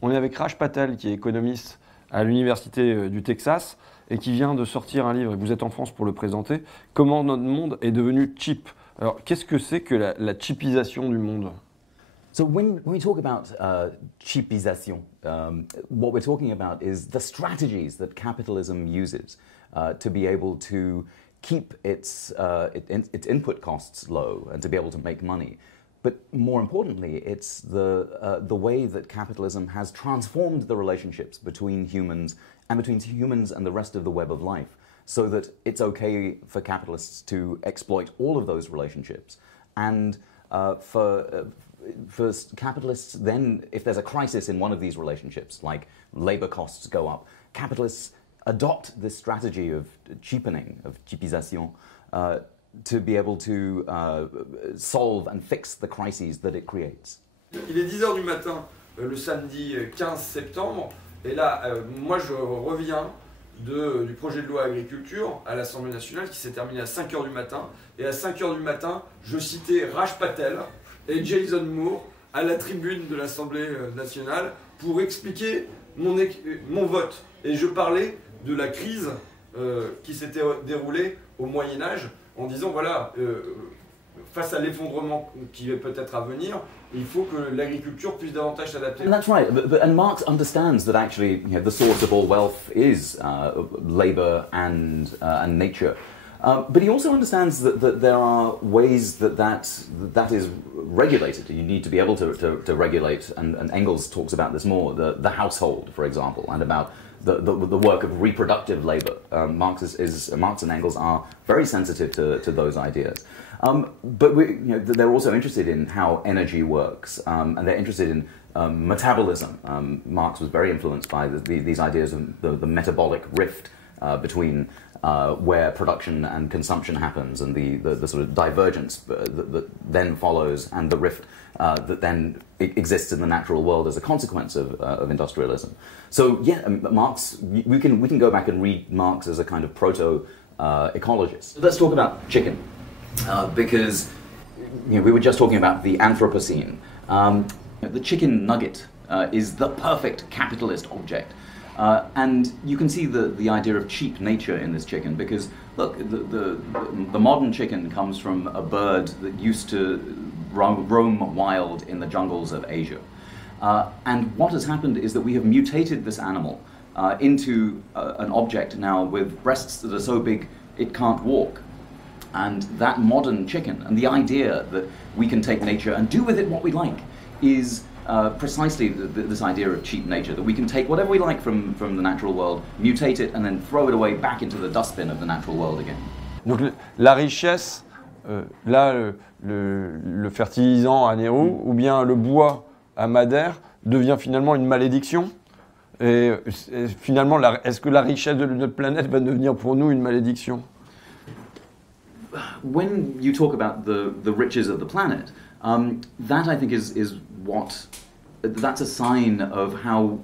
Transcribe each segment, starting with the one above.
On est avec Raj Patel, qui est économiste à l'université du Texas et qui vient de sortir un livre, et vous êtes en France pour le présenter, Comment notre monde est devenu cheap. Alors, qu'est-ce que c'est que la cheapisation du monde? So when we talk about cheapisation, what we're talking about is the strategies that capitalism uses to be able to keep its input costs low and to be able to make money. But more importantly, it's the way that capitalism has transformed the relationships between humans and the rest of the web of life, so that it's okay for capitalists to exploit all of those relationships. And for capitalists, then, if there's a crisis in one of these relationships, like labor costs go up, capitalists adopt this strategy of cheapening, of cheapisation, to be able to solve and fix the crises that it creates. Il est 10 h du matin, le samedi 15 septembre, et là, moi je reviens du projet de loi agriculture à l'Assemblée nationale qui s'est terminé à 5 h du matin, et à 5 h du matin, je citais Raj Patel et Jason Moore à la tribune de l'Assemblée nationale pour expliquer mon vote. Et je parlais de la crise qui s'était déroulée au Moyen-Âge, en disant voilà, face à l'effondrement qui est peut-être à venir, il faut que l'agriculture puisse davantage s'adapter. And that's right, and Marx understands that actually, you know, the source of all wealth is labor and nature. But he also understands that there are ways that is regulated. You need to be able to regulate, and Engels talks about this more, the household, for example, and about the work of reproductive labor. Marx and Engels are very sensitive to those ideas. But they're also interested in how energy works, and they're interested in metabolism. Marx was very influenced by these ideas of the metabolic rift between where production and consumption happens, and the sort of divergence that then follows, and the rift that then exists in the natural world as a consequence of industrialism. So yeah, Marx, we can go back and read Marx as a kind of proto-ecologist. Let's talk about chicken, because we were just talking about the Anthropocene. The chicken nugget is the perfect capitalist object. And you can see the idea of cheap nature in this chicken, because look, the modern chicken comes from a bird that used to roam wild in the jungles of Asia. And what has happened is that we have mutated this animal into an object now with breasts that are so big it can't walk. And that modern chicken, and the idea that we can take nature and do with it what we like, is precisely this idea of cheap nature, that we can take whatever we like from the natural world, mutate it, and then throw it away back into the dustbin of the natural world again. Donc la richesse, là le fertilisant à Nehru, ou bien le bois à Madère, devient finalement une malédiction. Et finalement, est-ce que la richesse de notre planète va devenir pour nous une malédiction? When you talk about the riches of the planet, that I think that's a sign of how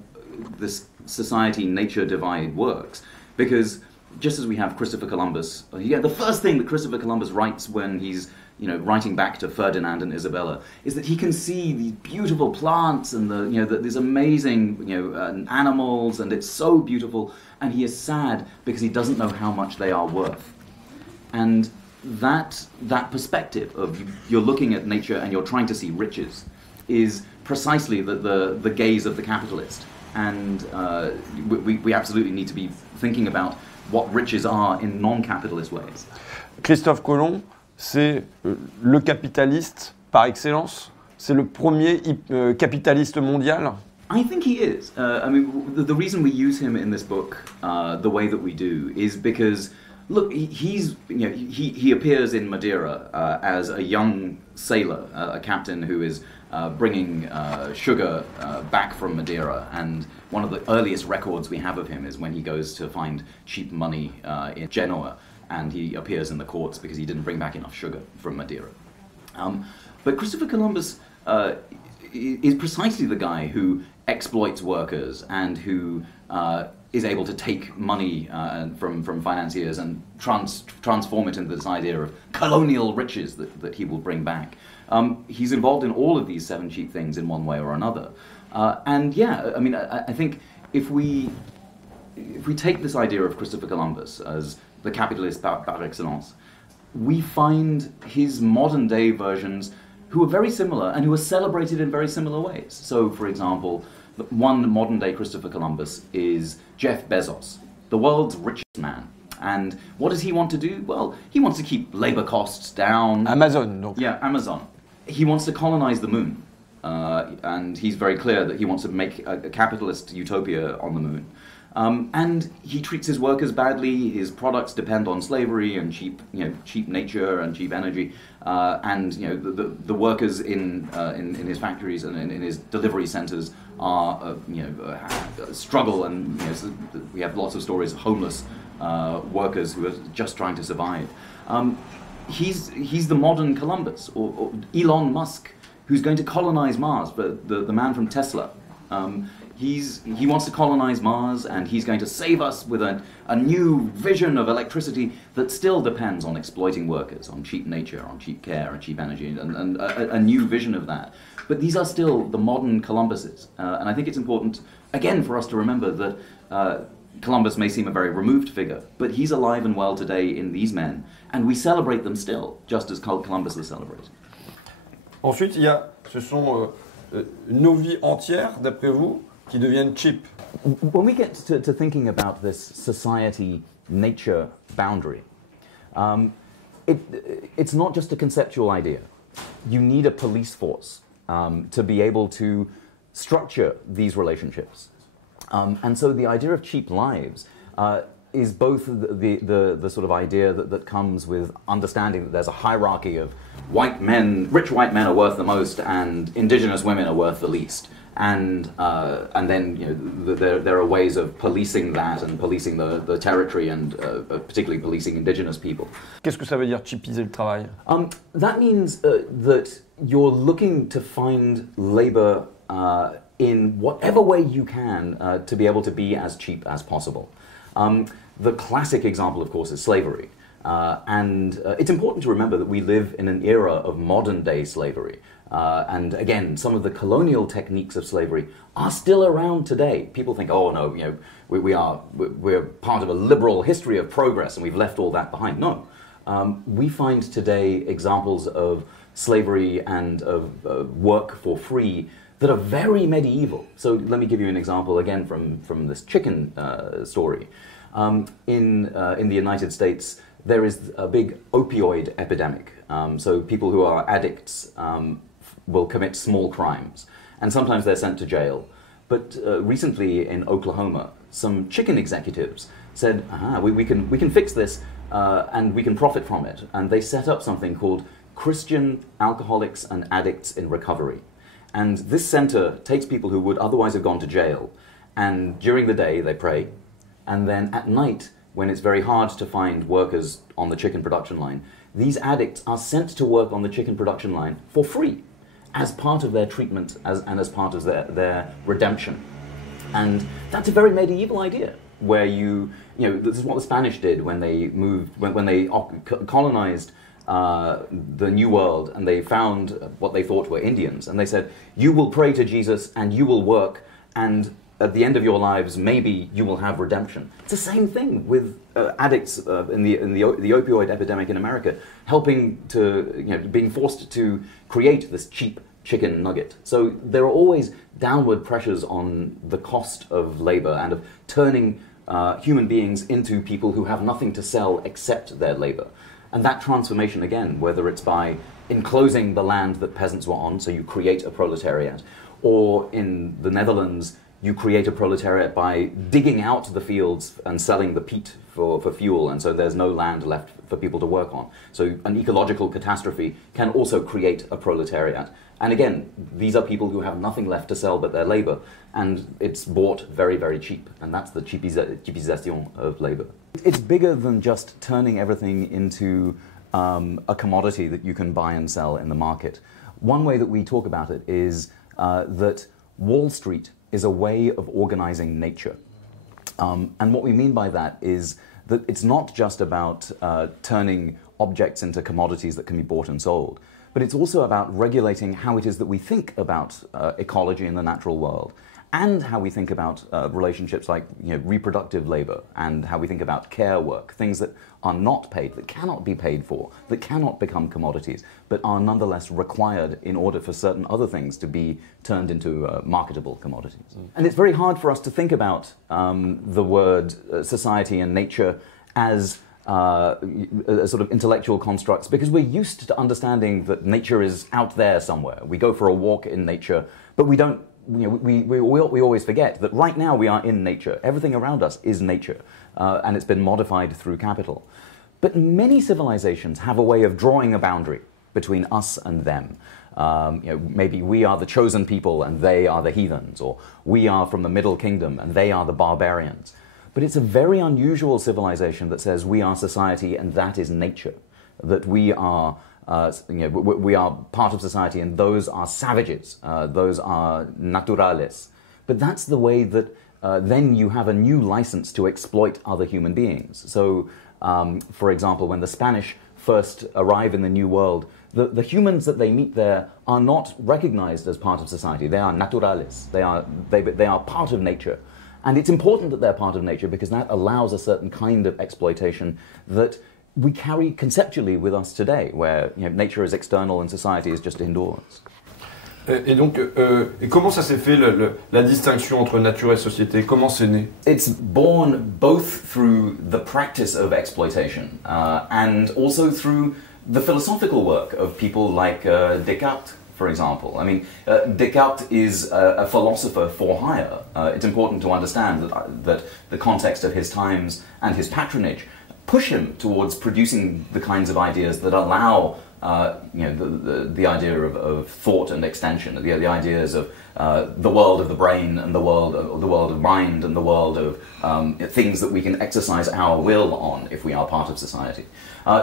this society-nature divide works. Because just as we have Christopher Columbus, the first thing that Christopher Columbus writes when he's writing back to Ferdinand and Isabella is that he can see these beautiful plants and these amazing animals, and it's so beautiful, and he is sad because he doesn't know how much they are worth. And that perspective of you're looking at nature and you're trying to see riches is precisely the gaze of the capitalist. And we absolutely need to be thinking about what riches are in non-capitalist ways. Christophe Colomb, c'est le capitaliste par excellence. C'est le premier capitaliste mondial. I think he is. I mean, the reason we use him in this book the way that we do is because, look, he appears in Madeira as a young sailor, a captain who is bringing sugar back from Madeira, and one of the earliest records we have of him is when he goes to find cheap money in Genoa, and he appears in the courts because he didn't bring back enough sugar from Madeira. But Christopher Columbus is precisely the guy who exploits workers and who is able to take money from financiers and transform it into this idea of colonial riches that he will bring back. He's involved in all of these 7 cheap things in one way or another. And yeah, I mean, I think if we take this idea of Christopher Columbus as the capitalist par excellence, we find his modern day versions who are very similar and who are celebrated in very similar ways. So, for example, one modern day Christopher Columbus is Jeff Bezos, the world's richest man. And what does he want to do? Well, he wants to keep labor costs down. Amazon, donc. Yeah, Amazon. He wants to colonize the moon. And he's very clear that he wants to make a capitalist utopia on the moon. And he treats his workers badly. His products depend on slavery and cheap nature and cheap energy. And the workers in his factories and in his delivery centers are struggle, and so we have lots of stories of homeless workers who are just trying to survive. He's the modern Columbus, or Elon Musk, who's going to colonize Mars, but the man from Tesla. He wants to colonize Mars, and he's going to save us with a new vision of electricity that still depends on exploiting workers, on cheap nature, on cheap care, and cheap energy, and a new vision of that. But these are still the modern Columbuses. And I think it's important, again, for us to remember that Columbus may seem a very removed figure, but he's alive and well today in these men, and we celebrate them still, just as Columbus was celebrated. Ensuite, ce sont nos vies entières, d'après vous, qui deviennent cheap. When we get to thinking about this society-nature boundary, it's not just a conceptual idea. You need a police force to be able to structure these relationships. And so the idea of cheap lives is both the sort of idea that comes with understanding that there's a hierarchy of white men, rich white men are worth the most, and indigenous women are worth the least. And then there are ways of policing that and policing the territory, and particularly policing indigenous people. Qu'est-ce que ça veut dire cheapiser le travail? That means that you're looking to find labor in whatever way you can to be able to be as cheap as possible. The classic example, of course, is slavery. And it's important to remember that we live in an era of modern-day slavery. And again, some of the colonial techniques of slavery are still around today. People think, oh no, we're part of a liberal history of progress and we've left all that behind. No, we find today examples of slavery and of work for free that are very medieval. So let me give you an example again from this chicken story. In the United States, there is a big opioid epidemic. So people who are addicts will commit small crimes, and sometimes they're sent to jail. But recently in Oklahoma, some chicken executives said, we can fix this and we can profit from it. And they set up something called Christian Alcoholics and Addicts in Recovery. And this center takes people who would otherwise have gone to jail, and during the day they pray, and then at night, when it's very hard to find workers on the chicken production line, these addicts are sent to work on the chicken production line for free, as part of their treatment and as part of their redemption. And that's a very medieval idea, where this is what the Spanish did when they colonized the New World, and they found what they thought were Indians, and they said, you will pray to Jesus and you will work, and at the end of your lives maybe you will have redemption. It's the same thing with addicts in the opioid epidemic in America, helping to, being forced to create this cheap chicken nugget. So there are always downward pressures on the cost of labor and of turning human beings into people who have nothing to sell except their labor. And that transformation, again, whether it's by enclosing the land that peasants were on, so you create a proletariat, or in the Netherlands, you create a proletariat by digging out the fields and selling the peat for fuel, and so there's no land left for people to work on. So an ecological catastrophe can also create a proletariat. And again, these are people who have nothing left to sell but their labor, and it's bought very, very cheap, and that's the cheapisation of labor. It's bigger than just turning everything into a commodity that you can buy and sell in the market. One way that we talk about it is that Wall Street is a way of organizing nature. And what we mean by that is that it's not just about turning objects into commodities that can be bought and sold, but it's also about regulating how it is that we think about ecology in the natural world, and how we think about relationships like reproductive labor, and how we think about care work, things that are not paid, that cannot be paid for, that cannot become commodities, but are nonetheless required in order for certain other things to be turned into marketable commodities. And it's very hard for us to think about the word society and nature as sort of intellectual constructs, because we're used to understanding that nature is out there somewhere. We go for a walk in nature, but we don't. We always forget that right now we are in nature. Everything around us is nature, and it's been modified through capital. But many civilizations have a way of drawing a boundary between us and them. Maybe we are the chosen people and they are the heathens, or we are from the Middle Kingdom and they are the barbarians. But it's a very unusual civilization that says we are society and that is nature, that we are we are part of society and those are savages, those are naturales. But that's the way that then you have a new license to exploit other human beings. So, for example, when the Spanish first arrive in the New World, the humans that they meet there are not recognized as part of society. They are naturales. They are part of nature. And it's important that they're part of nature because that allows a certain kind of exploitation that we carry conceptually with us today, where nature is external and society is just indoors. Et donc, et comment ça s'est fait la distinction entre nature et société? Comment c'est né? It's born both through the practice of exploitation and also through the philosophical work of people like Descartes, for example. I mean, Descartes is a philosopher for hire. It's important to understand that the context of his times and his patronage push him towards producing the kinds of ideas that allow the idea of thought and extension, the ideas of the world of the brain and the world of mind and the world of things that we can exercise our will on if we are part of society.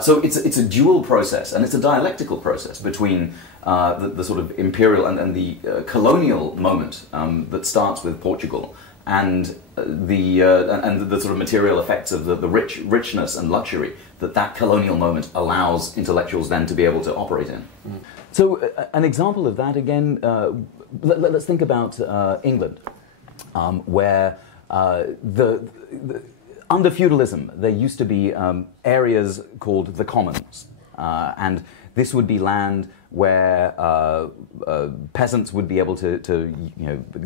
So it's a dual process, and it's a dialectical process between the sort of imperial and the colonial moment that starts with Portugal, and the sort of material effects of the richness and luxury that colonial moment allows intellectuals then to be able to operate in. So an example of that again, let's think about England, where under feudalism there used to be areas called the commons, and this would be land where peasants would be able to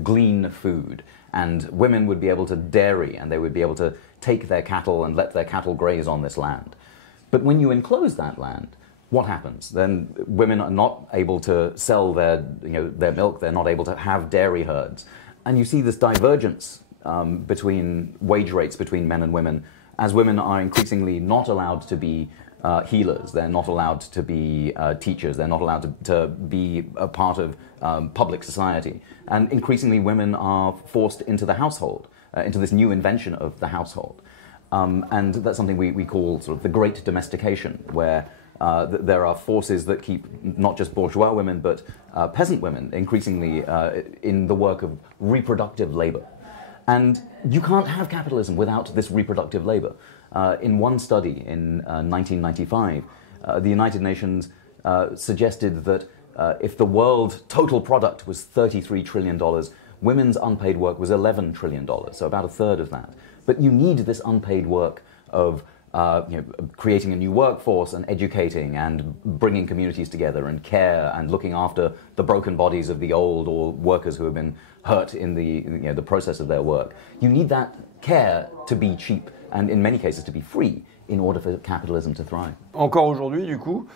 glean food, and women would be able to dairy, and they would be able to take their cattle and let their cattle graze on this land. But when you enclose that land, what happens? Then women are not able to sell their milk, they're not able to have dairy herds. And you see this divergence between wage rates between men and women, as women are increasingly not allowed to be healers, they're not allowed to be teachers, they're not allowed to be a part of public society. And increasingly women are forced into the household, into this new invention of the household. And that's something we call sort of the Great Domestication, where there are forces that keep not just bourgeois women, but peasant women increasingly in the work of reproductive labor. And you can't have capitalism without this reproductive labor. In one study in 1995, the United Nations suggested that if the world total product was $33 trillion, women's unpaid work was $11 trillion, so about a third of that. But you need this unpaid work of creating a new workforce and educating and bringing communities together and care and looking after the broken bodies of the old or workers who have been hurt in the process of their work. You need that care to be cheap and in many cases to be free in order for capitalism to thrive. Encore aujourd'hui, du coup,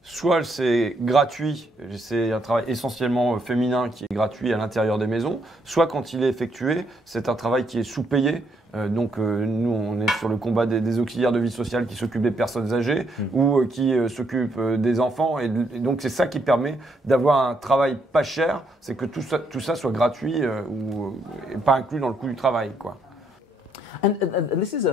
soit c'est gratuit, c'est un travail essentiellement féminin qui est gratuit à l'intérieur des maisons, soit quand il est effectué, c'est un travail qui est sous-payé. Donc nous on est sur le combat des auxiliaires de vie sociale qui s'occupent des personnes âgées ou qui s'occupent des enfants, et donc c'est ça qui permet d'avoir un travail pas cher, c'est que tout ça soit gratuit ou pas inclus dans le coût du travail, quoi. And this is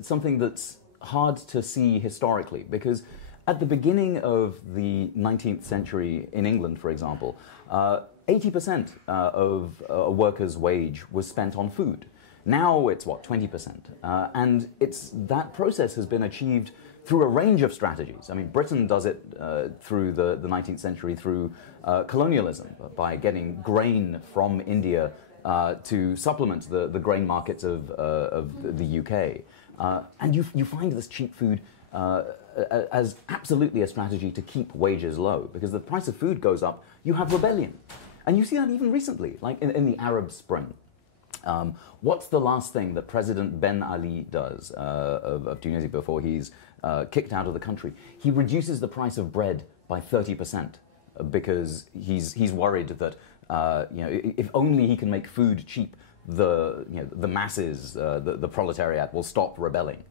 something that's hard to see historically, because at the beginning of the 19th century in England, for example, 80% of a worker's wage was spent on food. Now it's what, 20%, and that process has been achieved through a range of strategies. I mean, Britain does it through the 19th century through colonialism, by getting grain from India to supplement the grain markets of the UK. And you find this cheap food as absolutely a strategy to keep wages low, because the price of food goes up, you have rebellion. And you see that even recently, like in the Arab Spring. What's the last thing that President Ben Ali does of Tunisia before he's kicked out of the country? He reduces the price of bread by 30% because he's worried that if only he can make food cheap, the masses, the proletariat will stop rebelling.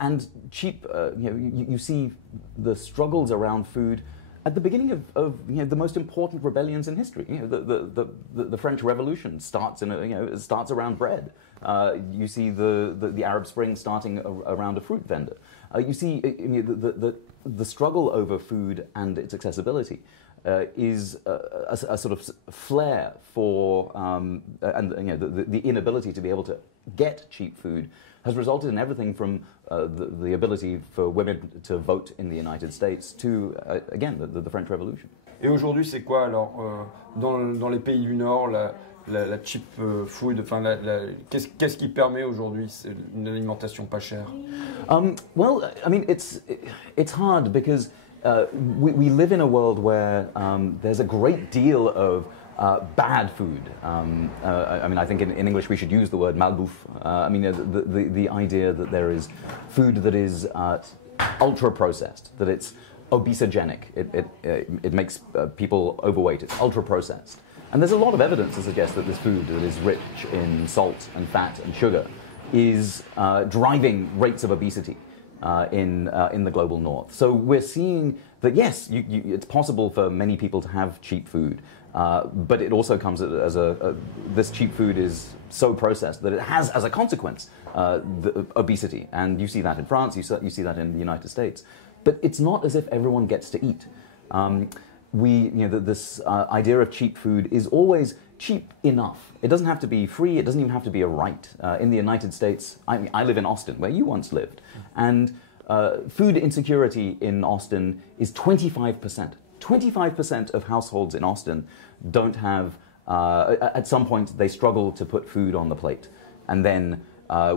And cheap, you see the struggles around food at the beginning of the most important rebellions in history. The French Revolution starts starts around bread. You see the Arab Spring starting around a fruit vendor. You see the struggle over food and its accessibility is a sort of flair for the inability to be able to get cheap food has resulted in everything from the ability for women to vote in the United States to, again, the French Revolution. Et aujourd'hui, c'est quoi alors dans les pays du Nord, la cheap food, enfin, qu'est-ce qui permet aujourd'hui une alimentation pas chère? Well, I mean, it's hard because we live in a world where there's a great deal of bad food. I mean, I think in English we should use the word malbouffe. I mean, the idea that there is food that is ultra processed, that it's obesogenic, it makes people overweight, it's ultra processed. And there's a lot of evidence to suggest that this food that is rich in salt and fat and sugar is driving rates of obesity in the global north. So we're seeing that, yes, it's possible for many people to have cheap food, but it also comes as this cheap food is so processed that it has as a consequence the obesity. And you see that in France, you see that in the United States. But it's not as if everyone gets to eat. This idea of cheap food is always cheap enough. It doesn't have to be free, it doesn't even have to be a right. In the United States, I live in Austin, where you once lived, and food insecurity in Austin is 25%. 25% of households in Austin don't have, at some point they struggle to put food on the plate. And then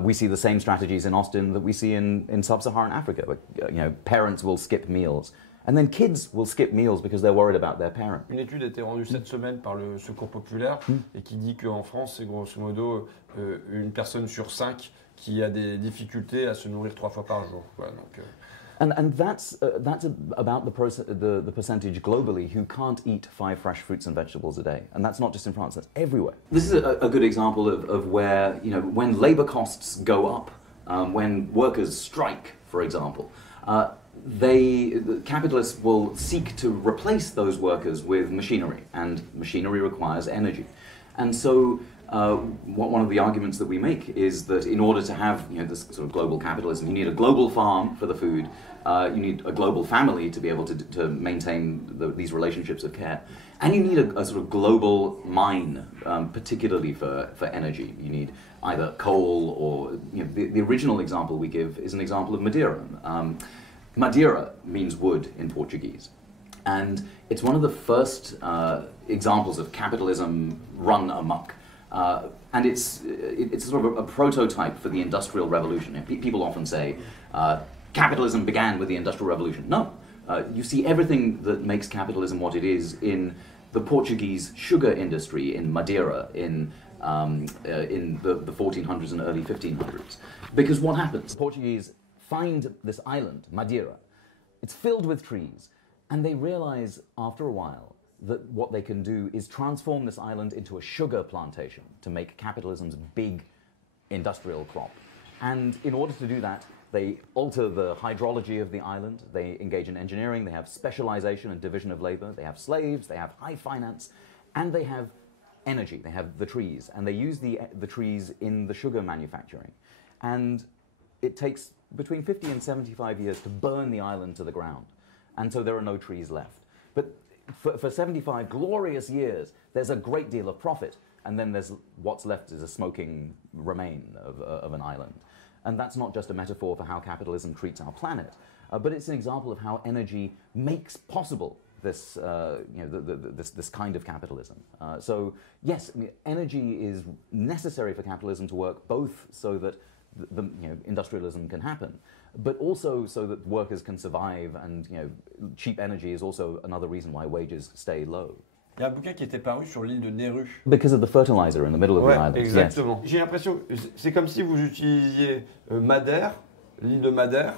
we see the same strategies in Austin that we see in sub-Saharan Africa, where parents will skip meals. And then kids will skip meals because they're worried about their parent. Une étude a été rendue cette semaine par le Secours populaire et qui dit qu'en France, c'est grosso modo une personne sur 5 qui a des difficultés à se nourrir 3 fois par jour. Voilà, donc, And that's about the percentage globally who can't eat 5 fresh fruits and vegetables a day. And that's not just in France, that's everywhere. This is a good example of where, when labor costs go up, when workers strike, for example, the capitalists will seek to replace those workers with machinery, and machinery requires energy. And so one of the arguments that we make is that in order to have this sort of global capitalism, you need a global farm for the food, you need a global family to be able to maintain these relationships of care, and you need a sort of global mine, particularly for energy. You need either coal or, the original example we give is an example of Madeira. Madeira means wood in Portuguese, and it's one of the first examples of capitalism run amok. And it's sort of a prototype for the Industrial Revolution. People often say capitalism began with the Industrial Revolution. No, you see everything that makes capitalism what it is in the Portuguese sugar industry in Madeira in the 1400s and early 1500s. Because what happens? The Portuguese find this island, Madeira. It's filled with trees, and they realize after a while that what they can do is transform this island into a sugar plantation to make capitalism's big industrial crop. And in order to do that, they alter the hydrology of the island, they engage in engineering, they have specialization and division of labor, they have slaves, they have high finance, and they have energy, they have the trees, and they use the trees in the sugar manufacturing. And it takes between 50 and 75 years to burn the island to the ground. And so there are no trees left. But for 75 glorious years, there's a great deal of profit. and then there's what's left is a smoking remain of an island. And that's not just a metaphor for how capitalism treats our planet, but it's an example of how energy makes possible this, this kind of capitalism. So yes, I mean, energy is necessary for capitalism to work, both so that industrialism can happen, but also so that workers can survive, and cheap energy is also another reason why wages stay low. Il y a un bouquin qui était paru sur l'île de Nauru. Because of the fertilizer in the middle of the island. Exactement. Yes. J'ai l'impression, c'est comme si vous utilisiez Madère, l'île de Madère,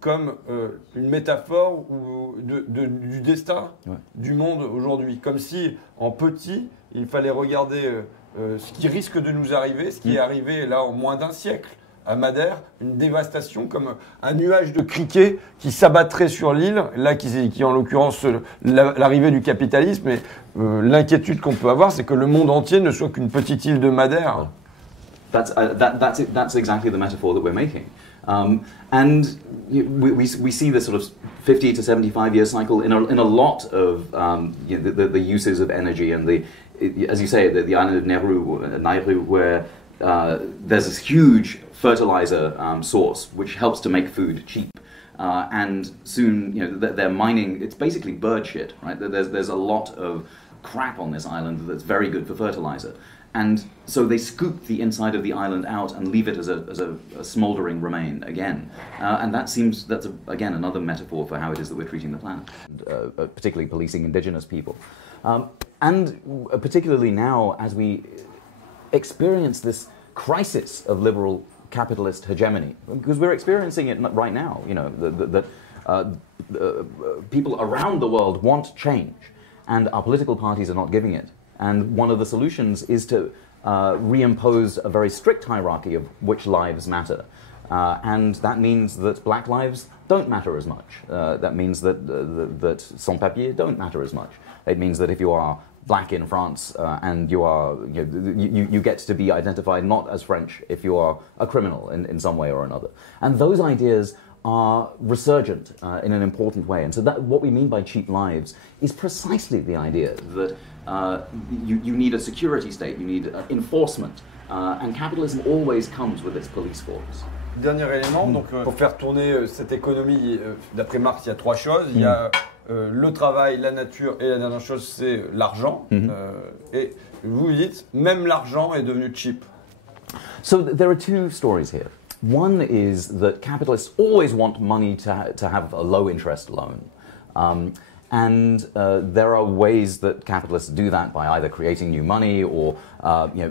comme une métaphore du destin du monde aujourd'hui. Comme si, en petit, il fallait regarder ce qui risque de nous arriver, ce qui est arrivé là en moins d'un siècle. À Madère, une dévastation comme un nuage de criquets qui s'abattrait sur l'île, là qui en l'occurrence l'arrivée du capitalisme. Et l'inquiétude qu'on peut avoir, c'est que le monde entier ne soit qu'une petite île de Madère. That's exactly the metaphor that we're making. And we see this sort of 50 to 75 year cycle in a lot of the uses of energy, and as you say, the island of Nauru, where there's this huge fertilizer source which helps to make food cheap, and soon they're mining. It's basically bird shit, right? There's a lot of crap on this island that's very good for fertilizer, and so they scoop the inside of the island out and leave it as a smouldering remain again, and that's again another metaphor for how it is that we're treating the planet, particularly policing indigenous people, and particularly now as we experience this crisis of liberal capitalist hegemony, because we're experiencing it right now. That people around the world want change, and our political parties are not giving it. And one of the solutions is to reimpose a very strict hierarchy of which lives matter, and that means that black lives don't matter as much. That means that sans-papiers don't matter as much. It means that if you are black in France and you get to be identified not as French if you are a criminal in some way or another. And those ideas are resurgent in an important way. And so what we mean by cheap lives is precisely the idea that you need a security state, you need enforcement, and capitalism always comes with its police force. Dernier élément, donc pour faire tourner cette économie, d'après Marx, il y a trois choses. Il y a le travail, la nature, et la dernière chose, c'est l'argent. Et vous dites, même l'argent est devenu cheap. So there are two stories here. One is that capitalists always want money to have a low interest loan. And there are ways that capitalists do that by either creating new money or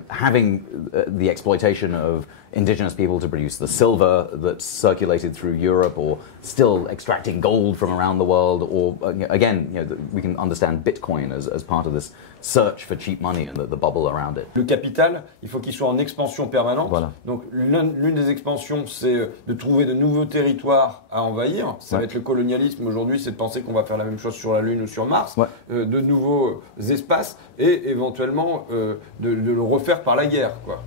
having the exploitation of indigenous people to produce the silver that's circulated through Europe, or still extracting gold from around the world, or again, we can understand Bitcoin as part of this search for cheap money and the bubble around it. Le capital, il faut qu'il soit en expansion permanente. Voilà. Donc l'une des expansions, c'est de trouver de nouveaux territoires à envahir. Ça va être le colonialisme aujourd'hui, c'est de penser qu'on va faire la même chose sur la Lune ou sur Mars, de nouveaux espaces, et éventuellement de le refaire par la guerre, quoi.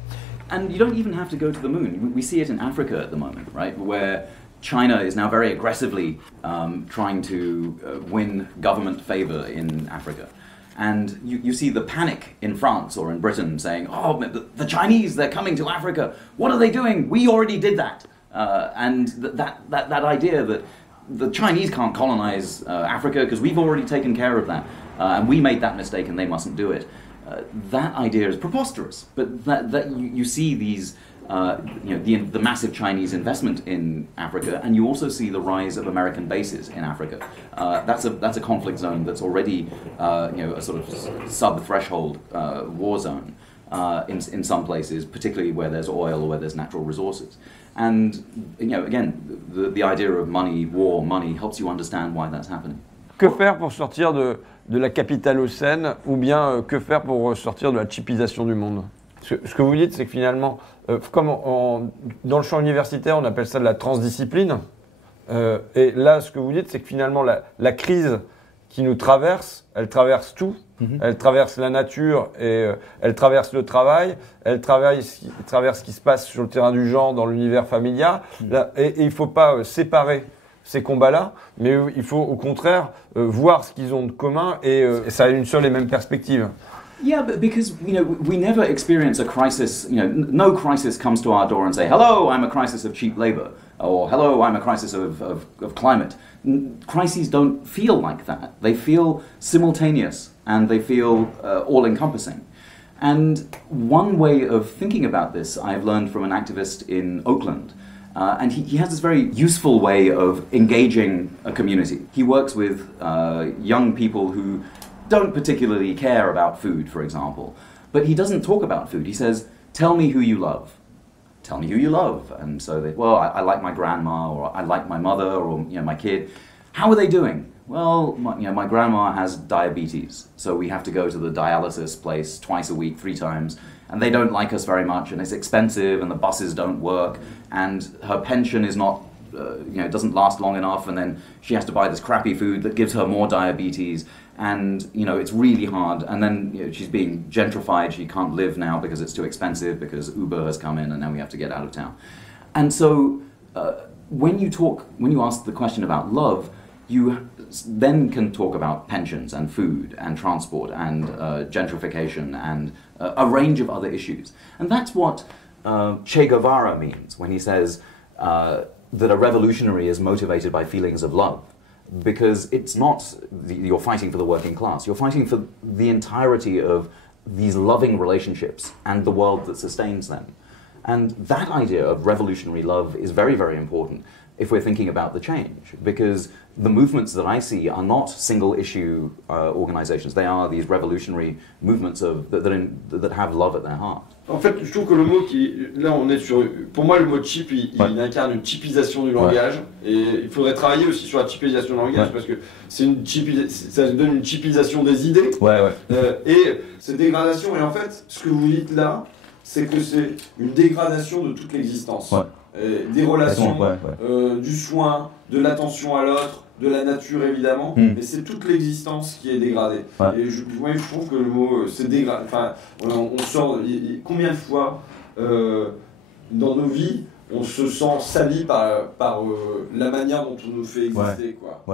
And you don't even have to go to the moon. We see it in Africa at the moment, right? Where China is now very aggressively trying to win government favor in Africa. And you see the panic in France or in Britain saying, oh, the Chinese, they're coming to Africa. What are they doing? We already did that. And that idea that the Chinese can't colonize Africa because we've already taken care of that. And we made that mistake and they mustn't do it. That idea is preposterous, but that you see these, the massive Chinese investment in Africa, and you also see the rise of American bases in Africa. That's a conflict zone that's already, a sort of sub-threshold war zone in some places, particularly where there's oil or where there's natural resources. And again, the idea of money, war, money, helps you understand why that's happening. Que faire pour sortir de la capitalocène, ou bien que faire pour sortir de la chipisation du monde? Ce que vous dites, c'est que finalement, comme dans le champ universitaire, on appelle ça de la transdiscipline. Et là, ce que vous dites, c'est que finalement, la crise qui nous traverse, elle traverse tout. Elle traverse la nature et elle traverse le travail. Elle traverse ce qui se passe sur le terrain du genre, dans l'univers familial. Et il ne faut pas séparer ces combats-là, mais il faut au contraire voir ce qu'ils ont de commun, et ça a une seule et même perspective. Yeah, but because we never experience a crisis. No crisis comes to our door and say, "Hello, I'm a crisis of cheap labor," or "Hello, I'm a crisis of climate." Crises don't feel like that. They feel simultaneous and they feel all-encompassing. And one way of thinking about this I've learned from an activist in Oakland. And he has this very useful way of engaging a community. He works with young people who don't particularly care about food, for example. But he doesn't talk about food. He says, "Tell me who you love. Tell me who you love." And so they, "Well, I like my grandma," or "I like my mother," or "my kid." "How are they doing?" "Well, my grandma has diabetes, so we have to go to the dialysis place twice a week, 3 times, and they don't like us very much, and it's expensive, and the buses don't work, and her pension is not, doesn't last long enough, and then she has to buy this crappy food that gives her more diabetes, and it's really hard, and then she's being gentrified. She can't live now because it's too expensive, because Uber has come in, and now we have to get out of town." And so when you ask the question about love, you then can talk about pensions and food and transport and gentrification and a range of other issues. And that's what Che Guevara means when he says that a revolutionary is motivated by feelings of love. Because it's not you're fighting for the working class, you're fighting for the entirety of these loving relationships and the world that sustains them. And that idea of revolutionary love is very, very important if we're thinking about the change, because the movements that I see are not single-issue organizations. They are these revolutionary movements that have love at their heart. En fait, je trouve que le mot là, on est sur. Pour moi, le mot chip, il incarne une typisation du langage, et il faudrait travailler aussi sur la typisation du langage parce que ça donne une typisation des idées. Et cette dégradation, et en fait, ce que vous dites là, c'est que c'est une dégradation de toute l'existence. Des relations, du soin, de l'attention à l'autre, de la nature évidemment, mais c'est toute l'existence qui est dégradée. Et moi je trouve que le mot c'est dégradé. Enfin, on sort. Combien de fois dans nos vies on se sent sali par la manière dont on nous fait exister, quoi.